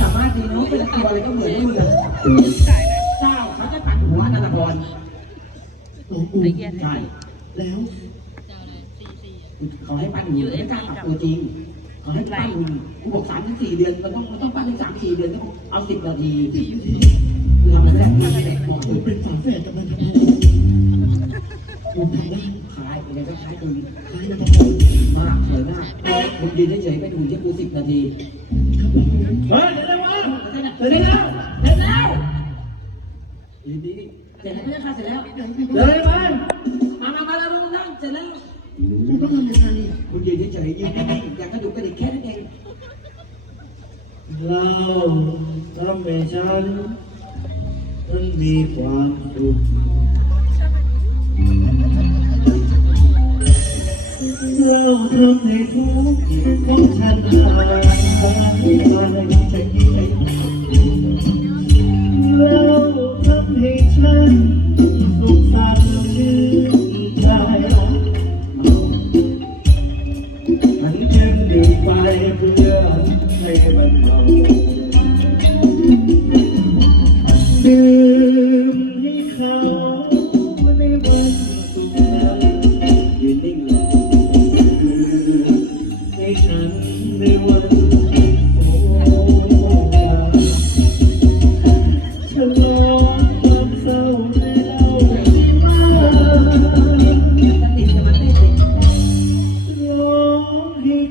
สามารถดีเนาะเป็นตัวอะไรก็เหมือนนู่เนเลยเจ้าเขาจะปัดหัวนันทพรตัวงปู่ใช่แล้วขอให้ปั้นหุ่นไม่กล้าตัดตัวจริงขอให้ปั้นหุ่นกูบอกสามถึงสี่เดือนมันต้องมันต้องปั้นถึงสามสี่เดือนต้องเอาสิบนาทีทำอะไรได้ไม่ไบอกผเป็นฝาแฝดกับมันทำไมผมทำได้ขายอะไรก็ขายตัวขายนันทพรมาหลักเฉยมา คุณยืนเฉยๆไปดูที่กูสิบนาทีครับผมเฮ้ยเดี๋ยวแล้ววะเสร็จแล้วเสร็จแล้วยืนดีเสร็จแล้วไม่ใช่ค่ะเสร็จแล้วเดินไปมามามาแล้วมึงนั่งเสร็จแล้วกูต้องทำยังไงคุณยืนเฉยๆยืนนิ่งๆอย่ากระดุกกระดิกแค่นั้นเองเราทำให้ฉันมันมีความสุข เราทำให้ทุกข์ของฉันหายไปเราทำให้ฉัน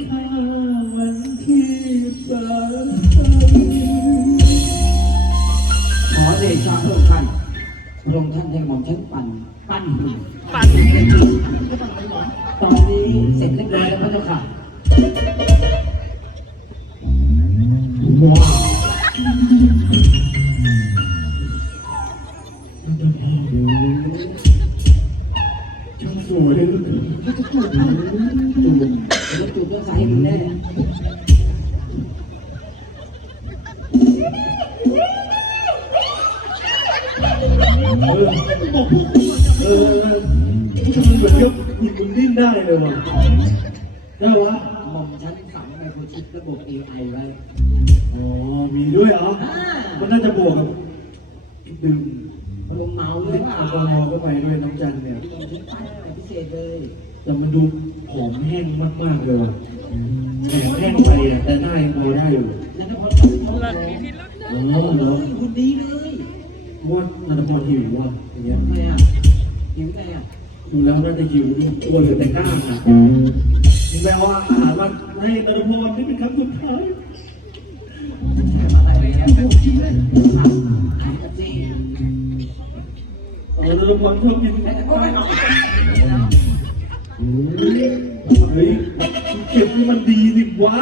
ข้าวันที่สามขอเดชะพระองค์ท่านพระองค์ท่านให้หม่อมฉันปั่น ปั่น ปั่น เออเออทำไมแบบยกหยิบมึงดิ้นได้เลยว่ะได้วะหม่อมฉันฝังไมโครชิประบบ AI ไว้อ๋อ มีด้วยเหรออ่ามันน่าจะบวกกับดื่มพระองค์เมาเลเล่ยนเปแอล่าลกอฮอล์เข้าไปด้วยน้ำจันทร์เนี่ยหม่อมฉันปั้นอะไรพิเศษเลยแต่มันดูผอมแห้งมาก ๆ เลยว่ะแข็งแห้งไปอะแต่หน้ายังพอได้อยู่แล้วก็พอจับเขาหล่อนเลมียพิรุษนะอ๋อเหรอ หุ่นดีเลย ว่านันทพรหิวว่ะอย่างเงี้ยทำไมอะหิวไงอะดูแล้วน่าจะหิวดูตัวเหลือแต่กล้ามอะมึงไปเอาอาหารมาให้นันทพรนี่เป็นครั้งสุดท้ายแถมอะไรเนี่ยพูดจริงเลยอะถามกันสิเออนันทพรชอบกินแต่ก็ไม่เอาเฮ้ยเก็บให้มันดีดิวะ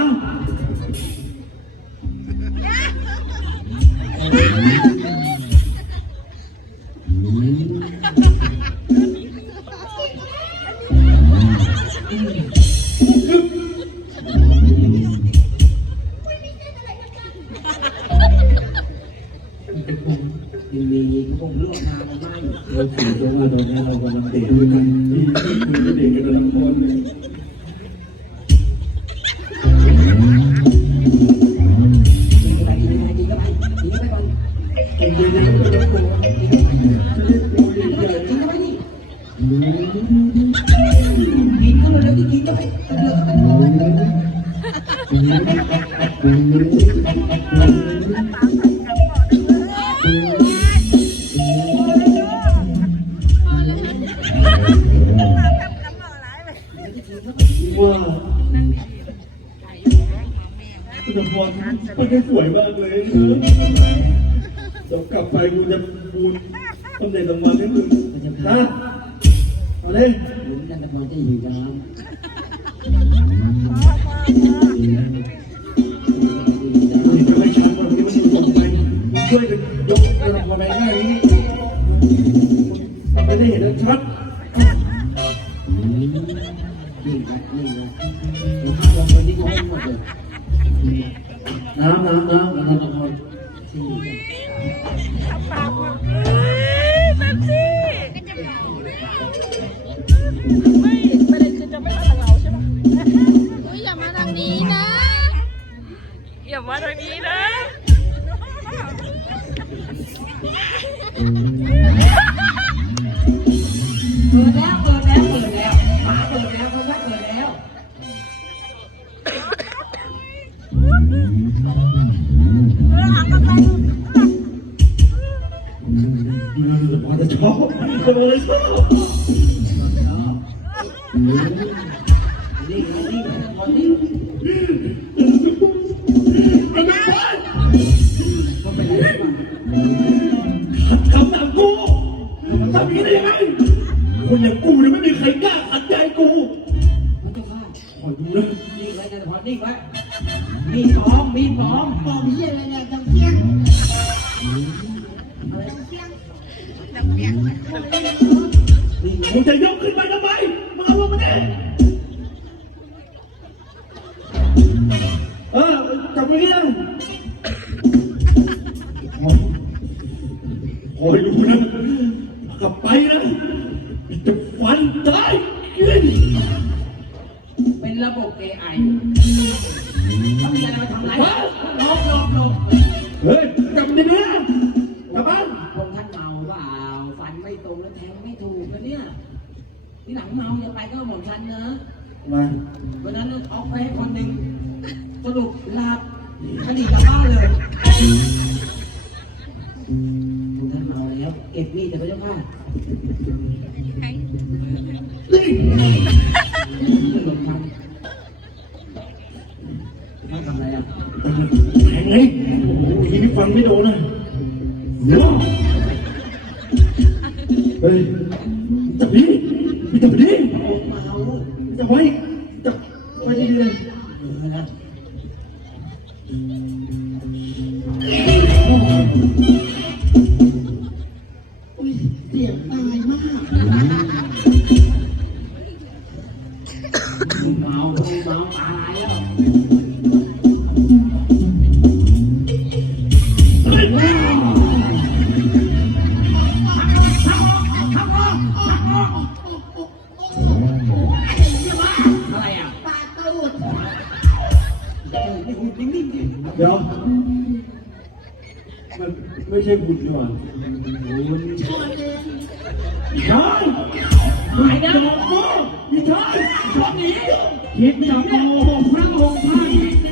ทีวีก็คงลวกน้ำมาไม่เราถือตัวว่าตอนนี้เรากำลังเด็กด้วยกันคือเด็กกันทั้งคนเลยกินไปกินไปกินไปกินไปก่อน ได้สวยมากเลยเออเดี๋ยวกลับไปกูจะบูนตำแหน่งรางวัลให้มึงนะเอาเลยหมุนกันตะพอนจะหิวน้ำเห็นไม่ชัดวันนี้มันอยู่ตรงไหนช่วยกันยกรางวัลในง่ายนี้ไม่ นี่นี่คนนี้ไอ้แม่มันเป็นอะไรบ้างขัดคำสั่งกูทำอย่างนี้ได้ยังไงคนอย่างกูเนี่ยไม่มีใครกล้าขัดใจกูมันจะฆ่าขอดูนะนี่ไว้จะพอนี่ไว้มีดปลอมมีดปลอมปลอมเหี้ยอะไรเนี่ยจังเพี้ยนนี่ไง มึงจะยกขึ้นไปทำไม มึงเอาลงมาดิเออจับมือนี่นะคอยดูนะ ที่หลังเมาอย่าไปก็หมดฉันนะมาวันนั้นออกไปให้คนหนึ่งสรุปลาบคดีกลับบ้านเลยพงท่านเมาแล้ว เก็บมีดแต่พระเจ้าค่ะ มีจับดิเมาจะไว้จะไปดีเลยเออนะเสียงตายมากเมาเมาตาย เดี๋ยวมันไม่ใช่บุญนี่หว่าตัวเองใช่หายนะอีกทีชอบหนีคิดจะโกหกพระองค์ท่าน